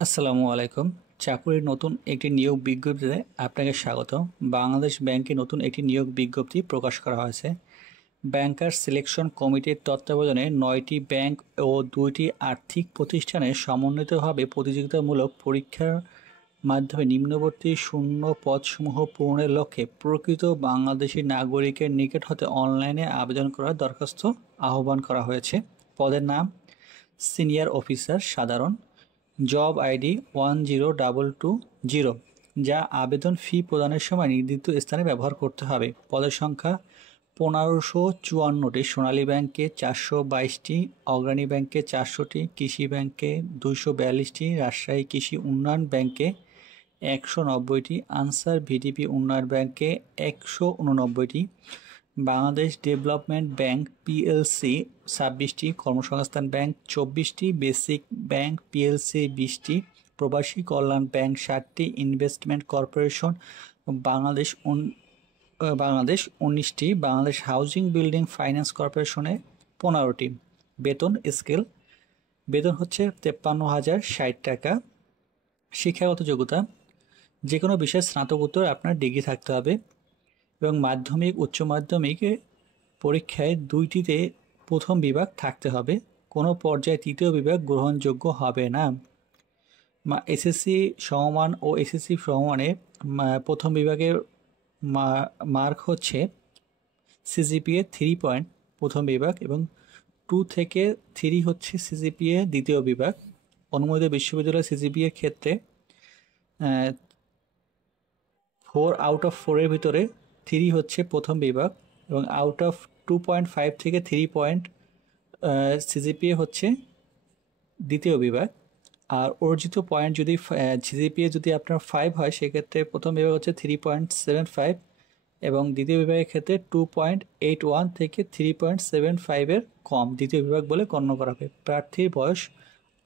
আসসালামু আলাইকুম। চাকুরির নতুন একটি নিয়োগ বিজ্ঞপ্তিতে আপনাকে স্বাগত। বাংলাদেশ ব্যাংকে নতুন একটি নিয়োগ বিজ্ঞপ্তি প্রকাশ করা হয়েছে। ব্যাংকার সিলেকশন কমিটির তত্ত্বাবধানে 9টি ব্যাংক ও 2টি আর্থিক প্রতিষ্ঠানে সমন্বিতভাবে প্রতিযোগিতামূলক পরীক্ষার মাধ্যমে নিম্নবর্তী শূন্য পদসমূহ পূরণের লক্ষ্যে প্রকৃত বাংলাদেশি নাগরিকের নিকট হতে অনলাইনে আবেদন করার দরখাস্ত আহ্বান করা হয়েছে। পদের নাম সিনিয়র অফিসার সাধারণ, জব আইডি 10220, যা আবেদন ফি প্রদানের সময় নির্ধারিত স্থানে ব্যবহার করতে হবে। পদের সংখ্যা 1554টি, সোনালী ব্যাংকে 422টি, অগ্রণী ব্যাংকে 400টি, কৃষি ব্যাংকে 242টি, রাজশাহী কৃষি উন্নয়ন ব্যাংকে 190টি, আনসার ভিডিপি উন্নয়ন ব্যাংকে 189টি, বাংলাদেশ ডেভেলপমেন্ট ব্যাংক পিএলসি 26টি, কর্মসংস্থান ব্যাংক 24টি, বেসিক ব্যাংক পিএলসি 20টি, প্রবাসী কল্যাণ ব্যাংক 60টি, ইনভেস্টমেন্ট কর্পোরেশন বাংলাদেশ 19টি, বাংলাদেশ হাউজিং বিল্ডিং ফাইন্যান্স কর্পোরেশনে 15টি। বেতন স্কেল, বেতন হচ্ছে 53,060 টাকা। শিক্ষাগত যোগ্যতা, যে কোনো বিষয়ে স্নাতকোত্তর আপনার ডিগ্রি থাকতে হবে এবং মাধ্যমিক উচ্চ মাধ্যমিক পরীক্ষায় 2টিতে প্রথম বিভাগ থাকতে হবে। কোনো পর্যায়ে তৃতীয় বিভাগ গ্রহণযোগ্য হবে না। এসএসসি সমমান ও এসএসসি সমমানে প্রথম বিভাগের মার্ক হচ্ছে সিজিপিএ 3 পয়েন্ট প্রথম বিভাগ এবং 2 থেকে 3 হচ্ছে সিজিপিএ দ্বিতীয় বিভাগ। অনুমোদিত বিশ্ববিদ্যালয় সিজিপিএর ক্ষেত্রে 4 আউট অফ 4-এর ভিতরে 3 হচ্ছে প্রথম বিভাগ এবং আউট অফ 2.5 থেকে 3 পয়েন্ট সিজিপিএ হচ্ছে দ্বিতীয় বিভাগ। আর অর্জিত পয়েন্ট যদি সিজিপিএ যদি আপনার 5 হয় সেক্ষেত্রে প্রথম বিভাগ হচ্ছে 3.75 এবং দ্বিতীয় বিভাগের ক্ষেত্রে 2.81 থেকে 3.75-এর কম দ্বিতীয় বিভাগ বলে গণ্য করা হবে। প্রার্থীর বয়স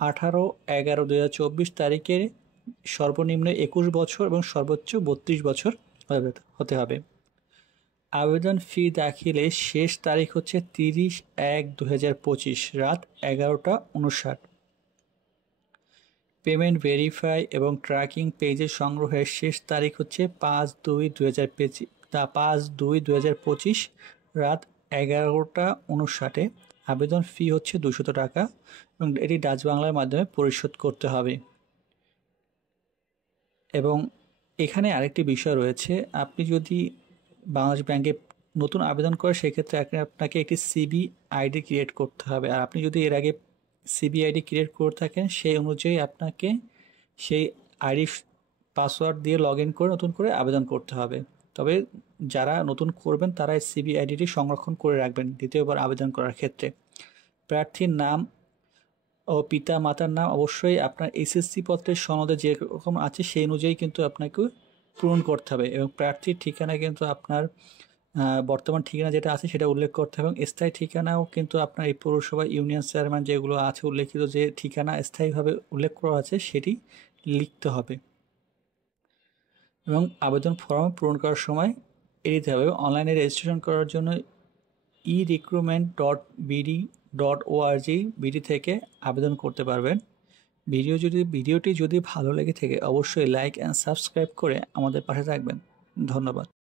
18/11/2024 তারিখে সর্বনিম্ন 21 বছর এবং সর্বোচ্চ 32 বছর হতে হবে। আবেদন ফি দাখিলের শেষ তারিখ হচ্ছে 30/1/2025 রাত 11:59। পেমেন্ট ভেরিফাই এবং ট্র্যাকিং পেজের সংগ্রহের শেষ তারিখ হচ্ছে 5/2/2025 রাত 11:59। আবেদন ফি হচ্ছে 200 টাকা এবং এটি ডাচ বাংলার মাধ্যমে পরিশোধ করতে হবে। এবং এখানে আরেকটি বিষয় রয়েছে, আপনি যদি বাংলাদেশ ব্যাংকে নতুন আবেদন করেন সেক্ষেত্রে আপনাকে একটি সিবি আইডি ক্রিয়েট করতে হবে। আর আপনি যদি এর আগে সিবি আইডি ক্রিয়েট করে থাকেন সেই অনুযায়ী আপনাকে সেই আইডি পাসওয়ার্ড দিয়ে লগ ইন করে নতুন করে আবেদন করতে হবে। তবে যারা নতুন করবেন তারা এই সিবি আইডিটি সংরক্ষণ করে রাখবেন দ্বিতীয়বার আবেদন করার ক্ষেত্রে। প্রার্থীর নাম ও পিতা মাতার নাম অবশ্যই আপনার এসএসসি পত্রের সনদে যেরকম আছে সেই অনুযায়ী কিন্তু আপনাকে পূরণ করতে হবে এবং প্রার্থীর ঠিকানা কিন্তু আপনার বর্তমান ঠিকানা যেটা আছে সেটা উল্লেখ করতে হবে এবং স্থায়ী ঠিকানাও কিন্তু আপনার এই পৌরসভা ইউনিয়ন চেয়ারম্যান যেগুলো আছে উল্লেখিত যে ঠিকানা স্থায়ীভাবে উল্লেখ করা আছে সেটি লিখতে হবে এবং আবেদন ফর্ম পূরণ করার সময় দিতে হবে। অনলাইনে রেজিস্ট্রেশন করার জন্য erecruitment.bd.org থেকে আবেদন করতে পারবেন। ভিডিওটি যদি ভালো লেগে থাকে অবশ্যই লাইক অ্যান্ড সাবস্ক্রাইব করে আমাদের পাশে থাকবেন। ধন্যবাদ।